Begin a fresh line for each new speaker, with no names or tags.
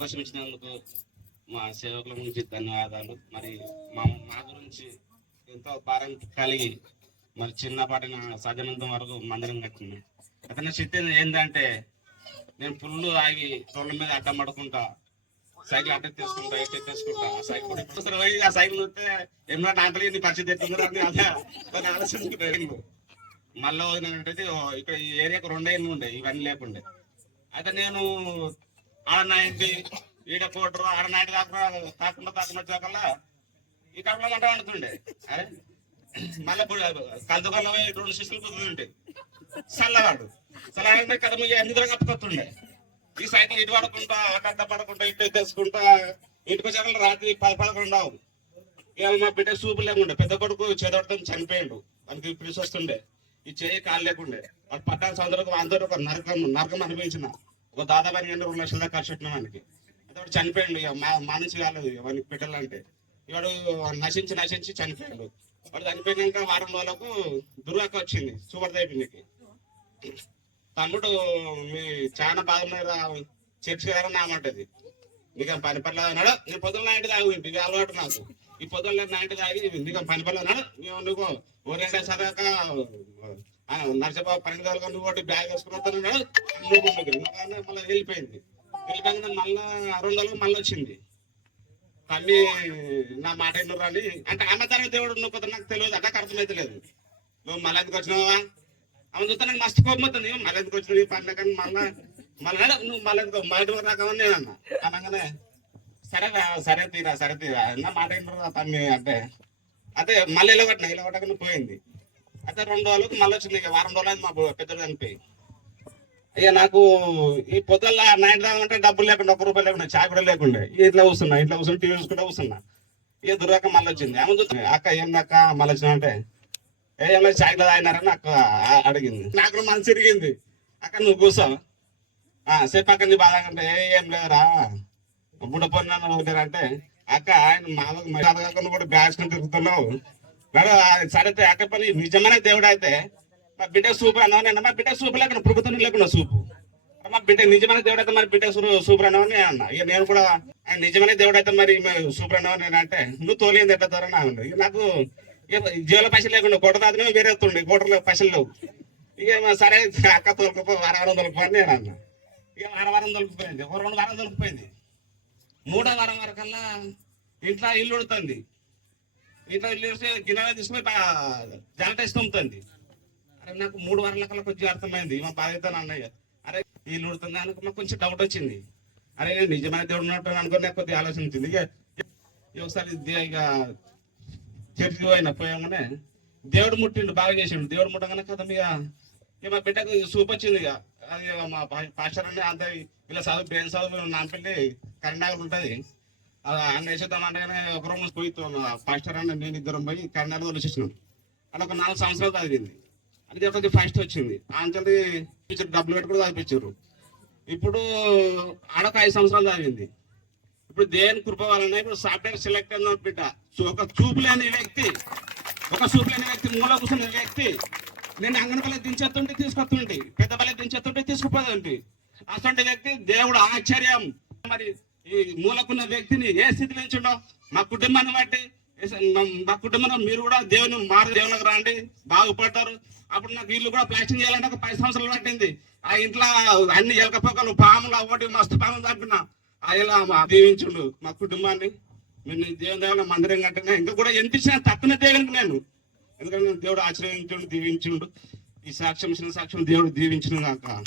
అవకాశం ఇచ్చినందుకు మా సేవకుల గురించి ధన్యవాదాలు. మరి మా మా గురించి ఎంతో భారం కలిగి మరి చిన్నపాటి నా వరకు మందిరం కట్టింది. అతని శక్తి ఏంటంటే నేను పుల్లు ఆగి రోడ్ల మీద అడ్డం పడుకుంటా సైకిల్ అడ్డం తీసుకుంటా ఎట్ట తీసుకుంటా ఆ సైకిల్ కూడా ఇప్పుడు పోయి ఆ సైకిల్ చూస్తే ఏమన్నా నాటలు నీ పరిస్థితి ఎట్టుందో అని అదే ఆలోచించుకుంటాను మళ్ళీ వదిలినట్టయితే ఇక్కడ ఈ ఏరియాకు రెండే ఉండే ఇవన్నీ లేకుండే. అయితే నేను ఆడ ఈడ కోటరు ఆడ కాకుండా దాకా కాకుండా కాకుండా వచ్చాకల్లా ఈ కడపలో గంట వండుతుండే. అరే మళ్ళీ కలుదుకొల్ల రెండు శిష్యులు కుదురుతుండే చల్లగాడు చల్లగా కదా మీకు నిద్ర కప్పుకొస్తుండే. ఈ సైకిల్ ఇటు పడకుండా అక్కడ పడకుండా ఇటు తెచ్చుకుంటా ఇంటికి వచ్చాక రాత్రి పది పదకొండు అవు మా బిడ్డ సూపు లేకుండే. పెద్ద కొడుకు చేదొడతాం చనిపోయిండు. మనకి పిలిచి వస్తుండే ఈ చేయి కాలు లేకుండే. వాడు పట్టాల్సిన సందర్భం అందరూ ఒక నరకం నరకం అనిపించిన ఒక దాదాపు రెండు రెండు లక్షల దాకా ఖర్చు పెట్టినాం ఆయనకి. అతడు చనిపోయాడు ఇక మా మానించి కాలేదు ఇక పెట్టాలంటే వాడు నశించి నశించి చనిపోయాడు. వాడు చనిపోయినాక వారం రోజులకు దుర్గాక వచ్చింది సూపర్ దైపునికి తమ్ముడు మీ చాలా బాగున్నారా చర్చి గారు నామంటది నీకు పని పర్లేదు అన్నాడు నేను పొద్దున్న నైట్ తాగు ఇది అలవాటు నాకు. ఈ పొద్దున్న నైట్ తాగి నీకు పని పర్లేదు అన్నాడు నువ్వు ఓ నర్సబాబు పన్నెండు వేల నువ్వు ఒకటి బ్యాగ్ వేసుకుని మళ్ళీ వెళ్ళిపోయింది. వెళ్ళిపోయింది మళ్ళా రెండు వందలకు మళ్ళీ వచ్చింది. తమ్మి నా మాట ఎన్నురా అని. అంటే అన్న తన దేవుడు నువ్వు కొద్దిగా నాకు తెలియదు అట్లా అర్థమైతే లేదు నువ్వు మళ్ళీ ఎందుకు వచ్చినావా అవును చూస్తే నాకు మస్తు కోపం అవుతుంది మళ్ళీ ఎందుకు వచ్చినావు ఈ పండుగ కానీ మళ్ళా? మళ్ళీ నువ్వు మళ్ళీ ఎందుకు మళ్ళీ వరకు రాకమని నేను అన్నా. అనగానే సరే సరే తీరా సరే తీరా. నా మాట ఎన్నురా తమ్మి అంటే అదే మళ్ళీ ఇలా కొట్టిన ఇలా కొట్టకుండా పోయింది. అయితే రెండు రోజులకు మళ్ళీ వచ్చింది వారం రోజులు అయింది మా పెద్దలు చనిపోయి. ఇక నాకు ఈ పొద్దుల నైట్ దాకా డబ్బులు లేకుండా ఒక్క రూపాయలు లేకుండా చాయ్ కూడా లేకుండా. ఇట్లా కూర్చున్నా ఇట్లా కూర్చుని టీవీ చూసుకుంటా కూర్చున్నా ఇక దొరక మళ్ళీ వచ్చింది. ఆమె చూస్తుంది అక్క ఏం అక్క మళ్ళీ వచ్చిన అంటే ఏ ఏమైనా లేదు చాయ్ తాగినారని అక్క అడిగింది. నాకు మనసు తిరిగింది. అక్క నువ్వు కూర్చో ఆ, సేపు అక్క నీ బాధ అంటే ఏ ఏం లేదురా. బుడ్డ పొన్న అంటే అక్క ఆయన మామూలు కూడా బ్యాచ్ తిరుగుతున్నావు. సరే అక్క నిజమైన దేవుడు అయితే మా బిడ్డ సూపు అన్నావు నేను మా బిడ్డ సూపు లేకుండా ప్రభుత్వం లేకుండా సూపు. మా బిడ్డ నిజమైన దేవుడు అయితే మరి బిడ్డ సూపర్ అన్నావు నేను అన్నా. ఇక నేను కూడా ఆయన నిజమైన దేవుడు అయితే మరి సూపర్ అన్నావు నేను అంటే నువ్వు తోలేంది ఎట్లా ద్వారా ఇక నాకు ఇక జీవుల పైసలు లేకుండా కొట్టదాదనే వేరే వస్తుండే కోటలో పైసలు లేవు. ఇక సరే అక్క తోలుకుపో వారం వారం తొలకపోయి నేను అన్నా. ఇక వారం వారం తొలకపోయింది ఒక రెండు వారం తొలకపోయింది. మూడో వారం వరకల్లా ఇంట్లో ఇల్లు ఉడుతుంది. ఇంట్లో ఇల్లు ఉడితే తీసుకుని జనటేసి తుంపుతుంది అరే నాకు మూడు వారాల కల్లా కొంచెం అర్థమైంది. మా బాధ్యత అన్నయ్య. అరే నీళ్ళు ఉడుతుంది అనుకో మాకు కొంచెం డౌట్ వచ్చింది. అరే నేను నిజమైన దేవుడు ఉన్నట్టు అనుకుని నాకు కొద్దిగా ఆలోచన వచ్చింది. ఇక ఒకసారి ఇక చర్చికి పోయిన పోయామనే. దేవుడు ముట్టిండు బాగా చేసిండు. దేవుడు ముట్టగానే కదా ఇక ఇక మా బిడ్డకు సూప్ వచ్చింది ఇక. అది మా పా- పాస్టర్ అంత ఇలా చదువు బ్రెయిన్ చదువు నాంపల్లి కరీంనగర్ ఉంటుంది. అన్న వేసేద్దాం అంటే ఒక రోజు పోయి ఫస్ట్ పాస్టర్ అని నేను ఇద్దరం పోయి కరీంనగర్ వచ్చేసినాం అక్కడ ఒక నాలుగు సంవత్సరాలు చదివింది అది చెప్పి ఫస్ట్ వచ్చింది. ఆంచలి డబ్బులు పెట్టుకుని కూడా చదివించారు ఇప్పుడు ఆడొక ఐదు సంవత్సరాలు చదివింది ఇప్పుడు దేని కృప వలన ఇప్పుడు సాఫ్ట్వేర్ సెలెక్ట్ అయిన బిడ్డ. ఒక చూపు లేని వ్యక్తి ఒక చూపు లేని వ్యక్తి మూల కూర్చున్న వ్యక్తి నేను అంగనపల్లి దించేస్తుంటే తీసుకొస్తుంటే పెద్దపల్లి దించేస్తుంటే తీసుకుపోతుంటే అటువంటి వ్యక్తి దేవుడు ఆశ్చర్యం. మరి ఈ మూలకున్న వ్యక్తిని ఏ స్థితిలో ఉంచుండో మా కుటుంబాన్ని బట్టి. మా- కుటుంబంలో మీరు కూడా దేవుని మారు దేవునికి రండి. బాగుపడతారు అప్పుడు నాకు వీళ్ళు కూడా ప్లాస్టింగ్ చేయాలంటే ఒక పది సంవత్సరాలు పట్టింది. ఆ ఇంట్లో అన్ని ఎలకపోకలు పాములు ఒకటి మస్తు పాములు తప్పినా అలా దీవించుడు మా మా కుటుంబాన్ని. నేను దేవుని దేవుని మందిరం కట్టినా. ఇంకా కూడా ఎంత ఇచ్చినా తక్కువ దేవునికి నేను. ఎందుకంటే నేను దేవుడు ఆశ్రయించుడు దీవించుడు. ఈ సాక్ష్యం ఇచ్చిన సాక్ష్యం దేవుడు దీవించును కాక